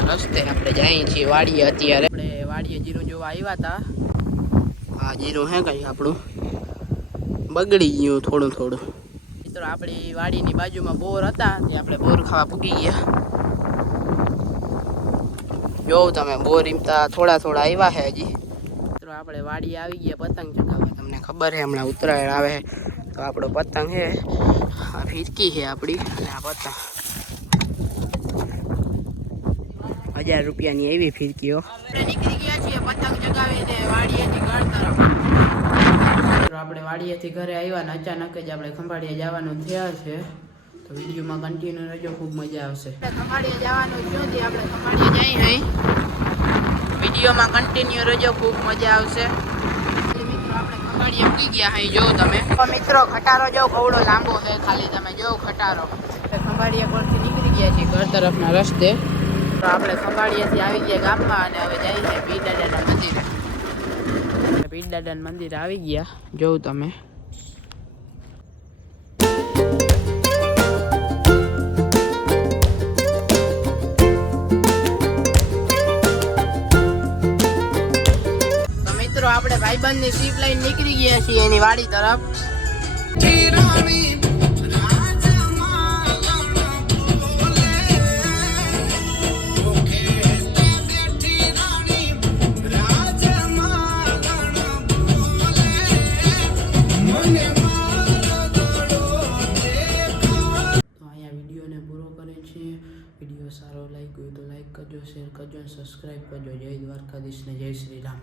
રસ્તે આપણે જઈએ છીએ વાડીએ અત્યારે. આપણે વાડીએ જીરું જોવા આવ્યા હતા આ જીરું હે કઈ આપણું? બગડી ગયું થોડું થોડું. મિત્રો આપણી વાડીની બાજુમાં બોર હતા તે આપણે બોર ખાવા પૂગી ગયા. જોઉં તમે બોર ઈમતા થોડા થોડા આવ્યા છે હજી. મિત્રો આપણે વાડી આવી ગયા પતંગ ચગાવવા. તમને ખબર છે હમણાં ઉત્તરાયણ આવે તો આપણો પતંગ છે આ ફીરકી છે આપણી અને આ પતંગ. હજાર રૂપિયાની એવી ફિરકીઓ. નીકળી ગયા છીએ પતંગ ચગાવીને વાડીએથી ઘર તરફ. આપણે વાડીએથી ઘરે આવ્યા ને અચાનક જ આપણે ખંભાળિયા જવાનું થયા છે. તો વિડીયોમાં કન્ટિન્યુ રહેજો, ખૂબ મજા આવશે. ખંભાળિયા જવાનું થયું છે, આપણે ખંભાળીએ જઈ હઈ. વિડીયોમાં કન્ટિન્યુ રહેજો, ખૂબ મજા આવશે. ખંભાળિયા મૂકી ગયા હઈ, જો તમે. મિત્રો, ખટારો જો કવડો લાંબો છે ખાલી તમે જો ખટારો. ખંભાળિયા પરથી નીકળી ગયા છીએ ઘર તરફના રસ્તે. તો આપણે ખંભાળીએથી આવી ગયા ગામમાં અને હવે જઈએ છીએ પીર દાદાના મંદિરે. પીર દાદાના મંદિર આવી ગયા. જોઉં તમે? આપણે ભાઈબંધની સીપ લઈને નીકળી ગયા છીએ એની વાડી તરફ. વીડિયો સારો લાગ્યો હોય તો લાઈક કરજો શેર કરજો અને સબસ્ક્રાઈબ કરજો. જય દ્વારકાધીશ ને જય શ્રી રામ